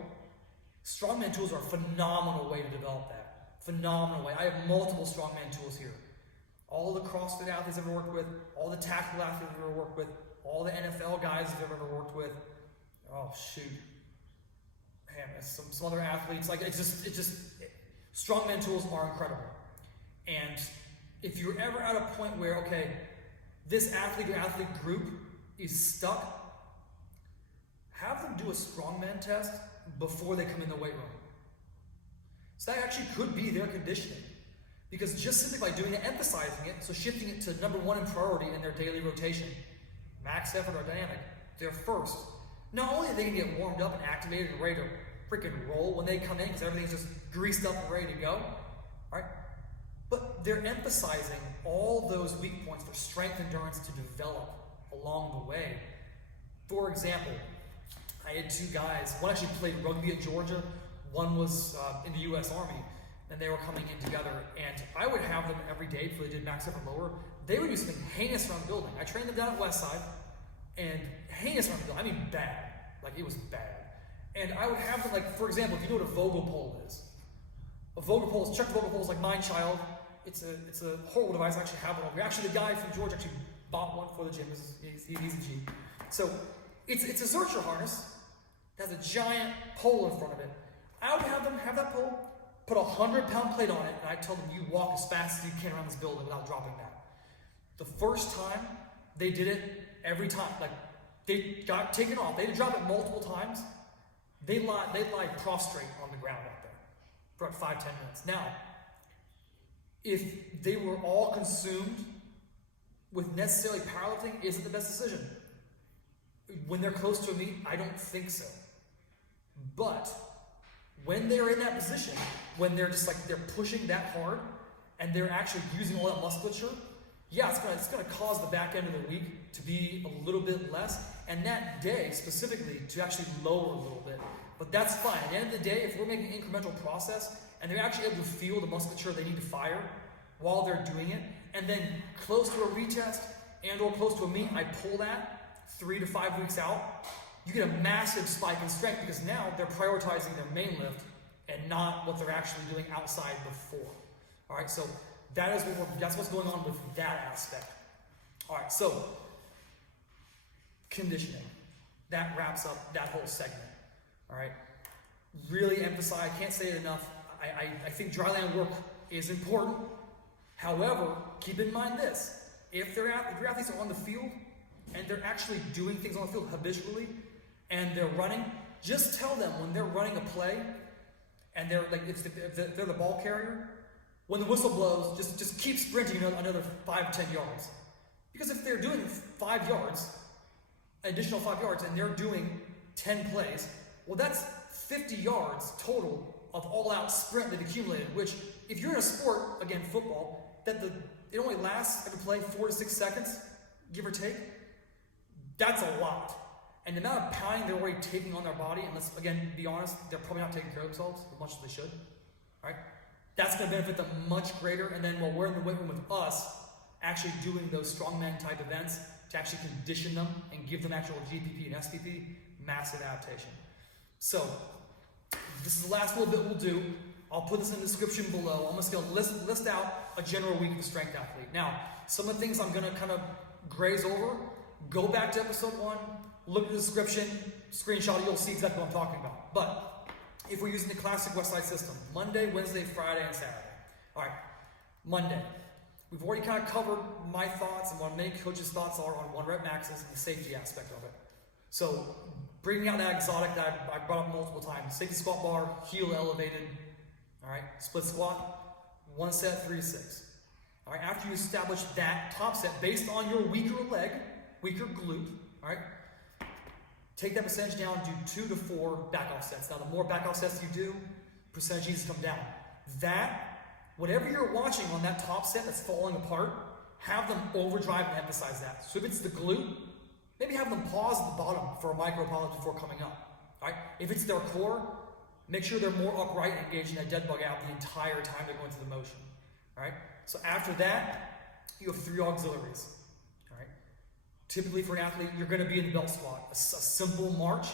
Strongman tools are a phenomenal way to develop that. Phenomenal way. I have multiple strongman tools here. All the CrossFit athletes I've ever worked with, all the tactical athletes I've ever worked with, all the NFL guys I've ever worked with. Oh shoot, man, some other athletes. Like strongman tools are incredible. And if you're ever at a point where, okay, this athlete or athlete group is stuck, have them do a strongman test before they come in the weight room. So that actually could be their conditioning. Because just simply by doing it, emphasizing it, so shifting it to number 1 in priority in their daily rotation, max effort or dynamic, they're first. Not only are they gonna get warmed up and activated and ready to freaking roll when they come in, because everything's just greased up and ready to go, right? But they're emphasizing all those weak points for strength endurance to develop along the way. For example, I had 2 guys, one actually played rugby at Georgia, one was in the US Army, and they were coming in together, and I would have them every day before they did max effort lower. They would do something heinous around the building. I trained them down at Westside, and heinous around the building. I mean bad. Like, it was bad. And I would have them, like, for example, if you know what a Vogel pole is. A Vogel pole is, Chuck Vogel pole is like Mind Child. It's a horrible device. I actually have one over here. Actually, the guy from Georgia actually bought one for the gym. He's a G. So, it's a Zercher harness that has a giant pole in front of it. I would have them have that pole, put a 100-pound plate on it, and I tell them, you walk as fast as you can around this building without dropping that. The first time they did it, every time, like, they got taken off. They had to drop it multiple times. They lie prostrate on the ground out there for about 5-10 minutes. Now, if they were all consumed with necessarily powerlifting, isn't the best decision. When they're close to a meet, I don't think so. But when they're in that position, when they're just like, they're pushing that hard and they're actually using all that musculature, yeah, it's gonna cause the back end of the week to be a little bit less, and that day specifically to actually lower a little bit. But that's fine. At the end of the day, if we're making incremental process and they're actually able to feel the musculature they need to fire while they're doing it, and then close to a retest and or close to a meet, I pull that 3 to 5 weeks out, you get a massive spike in strength because now they're prioritizing their main lift and not what they're actually doing outside before. All right, so that's what's going on with that aspect. All right, so conditioning. That wraps up that whole segment. All right, really emphasize, I can't say it enough, I think dryland work is important. However, keep in mind this, if your athletes are on the field and they're actually doing things on the field habitually and they're running, just tell them when they're running a play and they're like, they're the ball carrier, when the whistle blows, just keep sprinting another 5-10 yards. Because if they're doing 5 yards, additional 5 yards, and they're doing 10 plays, well, that's 50 yards total of all-out sprint they've accumulated, which, if you're in a sport, again, football, that it only lasts, every play, 4 to 6 seconds, give or take, that's a lot. And the amount of pounding they're already taking on their body, and let's, again, be honest, they're probably not taking care of themselves as much as they should, right? That's going to benefit them much greater, and then while we're in the weight room with us, actually doing those strongman type events to actually condition them and give them actual GPP and SPP, massive adaptation. So, this is the last little bit we'll do. I'll put this in the description below. I'm just going to list out a general week of a strength athlete. Now, some of the things I'm going to kind of graze over, go back to episode 1, look at the description, screenshot it, you'll see exactly what I'm talking about. But if we're using the classic Westside system, Monday, Wednesday, Friday, and Saturday. All right, Monday. We've already kind of covered my thoughts and what many coaches' thoughts are on 1 rep maxes and the safety aspect of it. So, bringing out that exotic that I brought up multiple times. Safety squat bar, heel elevated. All right, split squat, 1 set, 3 to 6. All right, after you establish that top set based on your weaker leg, weaker glute, all right, take that percentage down, do 2 to 4 back off sets. Now, the more back off sets you do, percentage needs to come down. That whatever you're watching on that top set that's falling apart, have them overdrive and emphasize that. So if it's the glute, maybe have them pause at the bottom for a micro pause before coming up. Right? If it's their core, make sure they're more upright and engaging that dead bug out the entire time they're going through the motion. All right? So after that, you have 3 auxiliaries. All right? Typically for an athlete, you're going to be in the belt squat, a simple march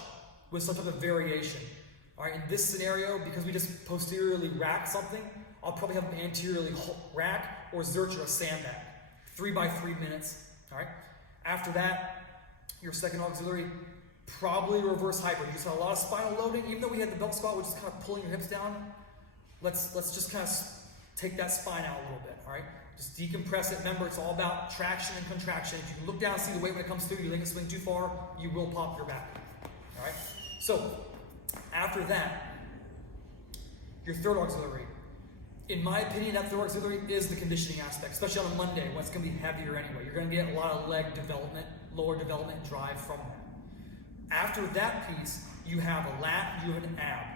with some type of variation. All right? In this scenario, because we just posteriorly rack something, I'll probably have them anteriorly rack or zercher a sandbag. 3 by 3 minutes. All right? After that, your second auxiliary, probably reverse hybrid. You saw a lot of spinal loading. Even though we had the belt squat, which is kind of pulling your hips down, let's just kind of take that spine out a little bit, all right? Just decompress it. Remember, it's all about traction and contraction. If you can look down and see the weight when it comes through, you think it's swing too far, you will pop your back, all right? So, after that, your third auxiliary. In my opinion, that third auxiliary is the conditioning aspect, especially on a Monday when it's going to be heavier anyway. You're going to get a lot of leg development, lower development, and drive from that. After that piece, you have a lat, you have an ab.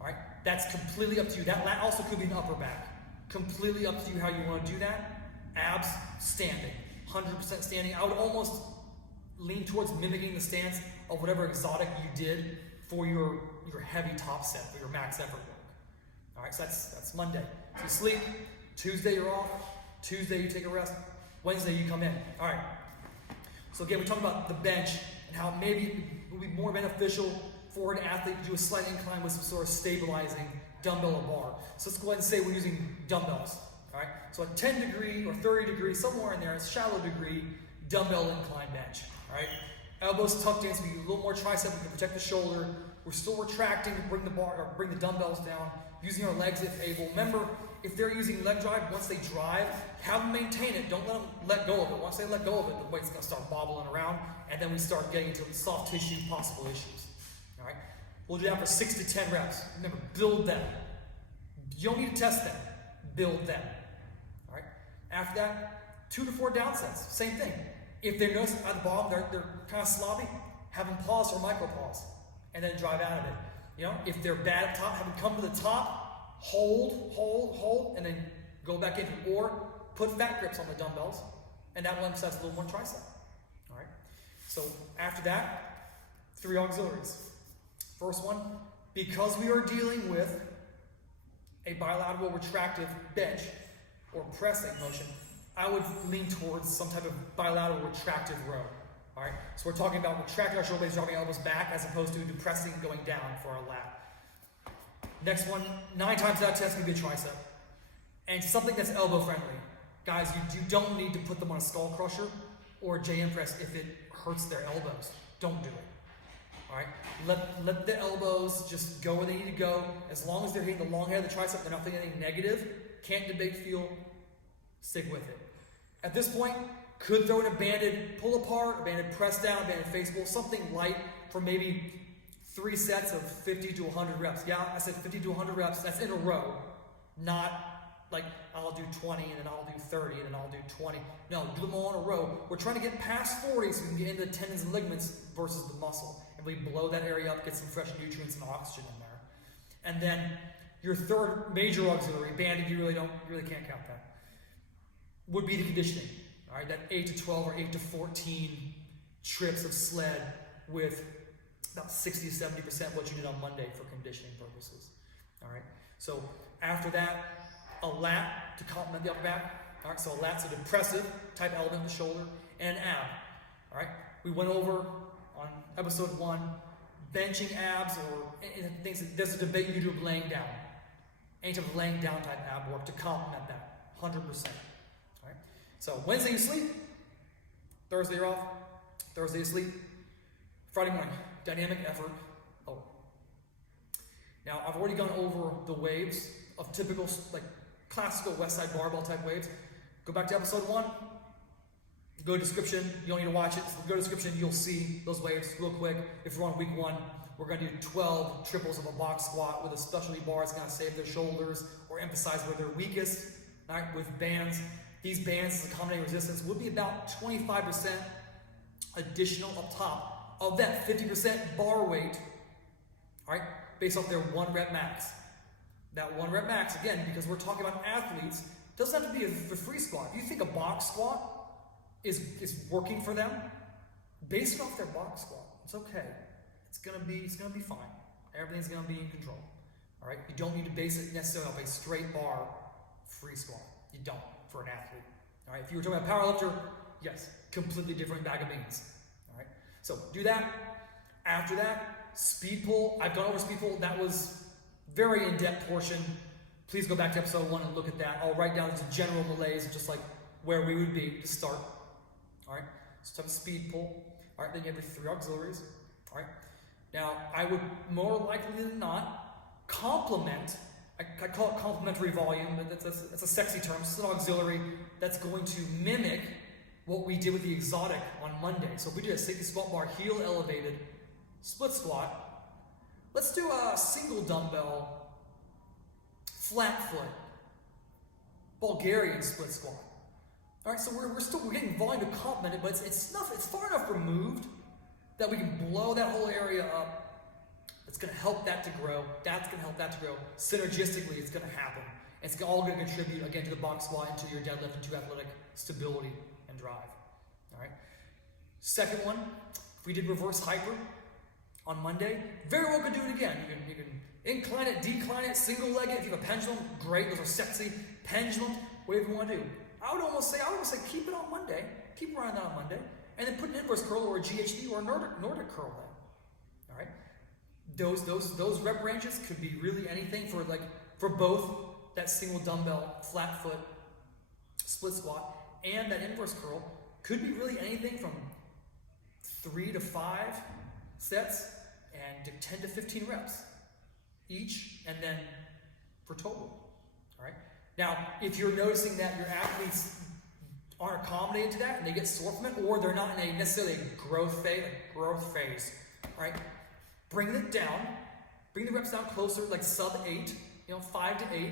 All right? That's completely up to you. That lat also could be an upper back. Completely up to you how you want to do that. Abs, standing. 100% standing. I would almost lean towards mimicking the stance of whatever exotic you did for your heavy top set, for your max effort work. All right, so that's Monday. So you sleep. Tuesday, you're off. Tuesday, you take a rest. Wednesday, you come in. All right. So again, we're talking about the bench and how maybe it would be more beneficial for an athlete to do a slight incline with some sort of stabilizing dumbbell or bar. So let's go ahead and say we're using dumbbells. All right. So a 10 degree or 30 degree, somewhere in there, it's shallow degree dumbbell incline bench. All right. Elbows tucked in, so we get a little more tricep. We can protect the shoulder. We're still retracting to bring the bar or bring the dumbbells down. Using our legs if able. Remember, if they're using leg drive, once they drive, have them maintain it. Don't let them let go of it. Once they let go of it, the weight's going to start bobbling around, and then we start getting into soft tissue possible issues. All right? We'll do that for 6 to 10 reps. Remember, build them. You don't need to test them. Build them. All right? After that, 2 to 4 down sets. Same thing. If they notice at the bottom they're kind of sloppy, have them pause or micro pause, and then drive out of it. You know, if they're bad at top, have them come to the top, hold, and then go back in. Or put fat grips on the dumbbells, and that will emphasize a little more tricep. All right. So after that, 3 auxiliaries. First one, because we are dealing with a bilateral retractive bench or pressing motion, I would lean towards some type of bilateral retractive row. All right, so we're talking about retracting our shoulder blades, dropping elbows back, as opposed to depressing going down for our lat. Next one, 9 times out of 10 is going to be a tricep. And something that's elbow friendly. Guys, you don't need to put them on a skull crusher or a JM press if it hurts their elbows. Don't do it. All right, let the elbows just go where they need to go. As long as they're hitting the long head of the tricep, they're not thinking anything negative. Can't debate feel. Stick with it. At this point, could throw in a banded pull apart, a banded press down, a banded face pull, something light for maybe 3 sets of 50 to 100 reps. Yeah, I said 50 to 100 reps. That's in a row, not like I'll do 20 and then I'll do 30 and then I'll do 20. No, do them all in a row. We're trying to get past 40 so we can get into the tendons and ligaments versus the muscle. And we blow that area up, get some fresh nutrients and oxygen in there. And then your third major auxiliary, banded, you really can't count that, would be the conditioning. All right, that 8 to 12 or 8 to 14 trips of sled with about 60 to 70% what you did on Monday for conditioning purposes. All right, so after that, a lat to complement the upper back. All right, so a lat's a depressive type element in the shoulder, and an ab. All right, we went over on episode 1, benching abs or things. There's a debate you do of laying down. Any type of laying down type ab work to complement that, 100%. So Wednesday you sleep, Thursday you're off, Thursday you sleep, Friday morning, dynamic effort. Oh. Now I've already gone over the waves of typical, like classical Westside Barbell type waves. Go back to episode 1, go to description, you don't need to watch it, so go to description, you'll see those waves real quick. If we're on week 1, we're gonna do 12 triples of a box squat with a specialty bar that's gonna save their shoulders or emphasize where they're weakest, all right, with bands. These bands, as accommodating resistance, would be about 25% additional up top of that 50% bar weight, all right, based off their 1 rep max. that 1 rep max, again, because we're talking about athletes, doesn't have to be the free squat. If you think a box squat is working for them, base it off their box squat. It's okay. It's gonna be fine. Everything's gonna be in control. All right. You don't need to base it necessarily off a straight bar free squat. You don't for an athlete. All right. If you were talking about powerlifter, yes, completely different bag of beans. All right. So do that. After that, speed pull. I've gone over speed pull. That was very in-depth portion. Please go back to episode 1 and look at that. I'll write down some general malaise, just like where we would be to start. All right. So type of speed pull. All right. Then you have your 3 auxiliaries. All right. Now, I would more likely than not complement, I call it complementary volume, but that's a sexy term. It's an auxiliary that's going to mimic what we did with the exotic on Monday. So if we did a safety squat bar, heel elevated, split squat, let's do a single dumbbell, flat foot, Bulgarian split squat. All right, so we're getting volume to complement it, but it's far enough removed that we can blow that whole area up. It's going to help that to grow. That's going to help that to grow. Synergistically, it's going to happen. It's all going to contribute, again, to the box squat and to your deadlift and to athletic stability and drive. All right. Second one, if we did reverse hyper on Monday, very well could do it again. You can incline it, decline it, single leg it. If you have a pendulum, great. Those are sexy. Pendulum, whatever you want to do. I would almost say keep it on Monday. Keep around that on Monday. And then put an inverse curl or a GHD or a Nordic curl in. All right. Those rep ranges could be really anything for both that single dumbbell flat foot split squat and that inverse curl. Could be really anything from 3 to 5 sets and 10 to 15 reps each, and then for total. All right. Now, if you're noticing that your athletes aren't accommodated to that and they get sore from it, or they're not in a necessarily growth phase, right? Bring it down, bring the reps down closer, like sub 8, 5 to 8,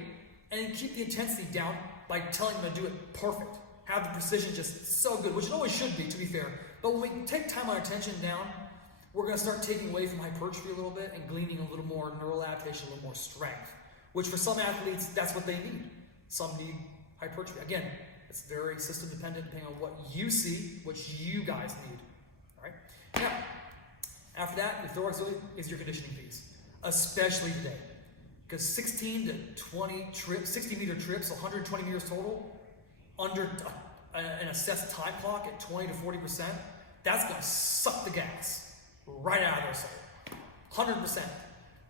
and then keep the intensity down by telling them to do it perfect. Have the precision just so good, which it always should be, to be fair. But when we take time on our attention down, we're going to start taking away from hypertrophy a little bit and gleaning a little more neural adaptation, a little more strength, which for some athletes, that's what they need. Some need hypertrophy. Again, it's very system dependent depending on what you see, what you guys need. All right. Now, after that, your third auxiliary is your conditioning piece, especially today, because 16 to 20 trips, 60-meter trips, 120 meters total, under an assessed time clock at 20 to 40%, that's going to suck the gas right out of their soul, 100%.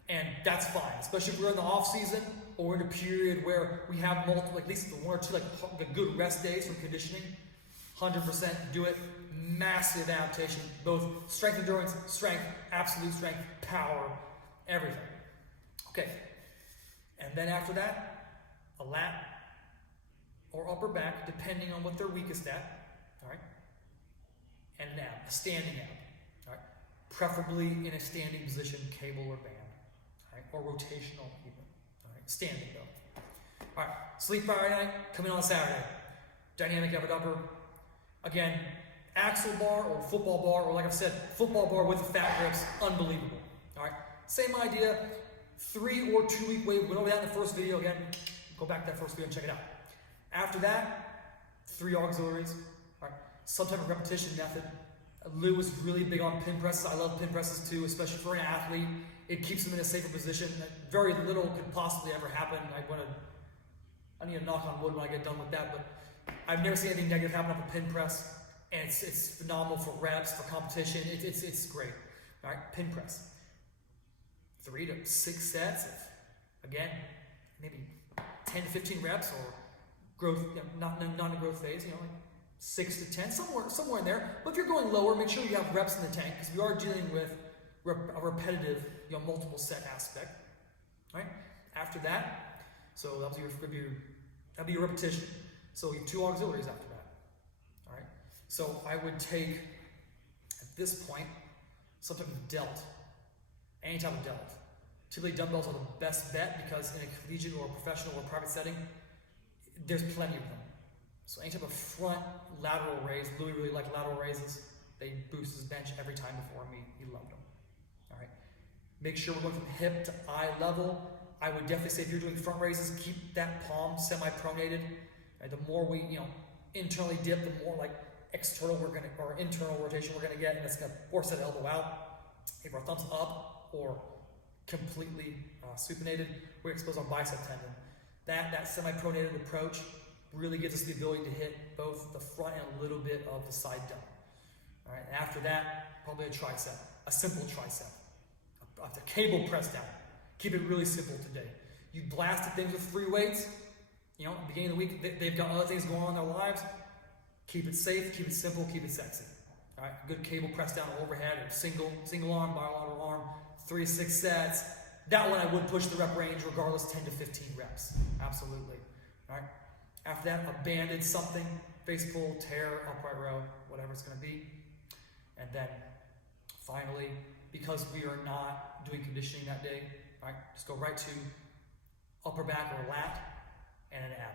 And that's fine, especially if we're in the off season or we're in a period where we have multiple, at least 1 or 2 good rest days from conditioning. 100% do it. Massive adaptation, both strength, endurance, strength, absolute strength, power, everything. Okay, and then after that, a lat or upper back, depending on what they're weakest at. All right, and an ab, a standing ab. All right, preferably in a standing position, cable or band. All right, or rotational even. All right, standing though. All right, sleep Friday night, coming on Saturday. Dynamic effort upper. Again, axle bar or football bar, or like I've said, football bar with the fat grips, unbelievable. All right, same idea. 3 or 2 week wave. Went over that in the first video. Again, go back to that first video and check it out. After that, 3 auxiliaries. All right, some type of repetition method. Lou was really big on pin presses. I love pin presses too, especially for an athlete. It keeps them in a safer position. Very little could possibly ever happen. I need to knock on wood when I get done with that, but I've never seen anything negative happen off a pin press, and it's phenomenal for reps, for competition. It's great. All right, pin press. 3 to 6 sets of, again, maybe 10 to 15 reps, or growth, not in a growth phase, like 6 to 10, somewhere in there. But if you're going lower, make sure you have reps in the tank, because we are dealing with a repetitive, multiple set aspect. All right. After that, so that'll be your repetition. So you have 2 auxiliaries after that. All right. So I would take at this point some type of delt, any type of delt. Typically, dumbbells are the best bet because in a collegiate or professional or private setting, there's plenty of them. So any type of front lateral raise, Louie really liked lateral raises. They boost his bench every time before me. He loved them. All right. Make sure we're going from hip to eye level. I would definitely say if you're doing front raises, keep that palm semi-pronated. The more we, internally dip, the more like external or internal rotation we're gonna get, and it's gonna force that elbow out. If our thumb's up or completely supinated, we expose our bicep tendon. That semi-pronated approach really gives us the ability to hit both the front and a little bit of the side delt. All right, after that, probably a tricep, a simple tricep, a cable press down. Keep it really simple today. You blasted things with free weights. At the beginning of the week, they've got other things going on in their lives. Keep it safe, keep it simple, keep it sexy. All right, good cable press down overhead, or single arm, bilateral arm, 3 to 6 sets. That one I would push the rep range regardless, 10 to 15 reps. Absolutely. All right. After that, a banded something, face pull, tear, upright row, whatever it's going to be. And then finally, because we are not doing conditioning that day, all right, just go right to upper back or lat and an ab.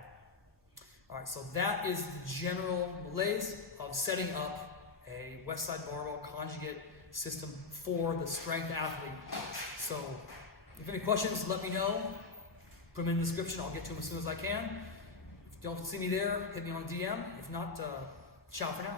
All right, so that is the general malaise of setting up a Westside Barbell Conjugate System for the strength athlete. So if you have any questions, let me know. Put them in the description. I'll get to them as soon as I can. If you don't see me there, hit me on a DM. If not, ciao for now.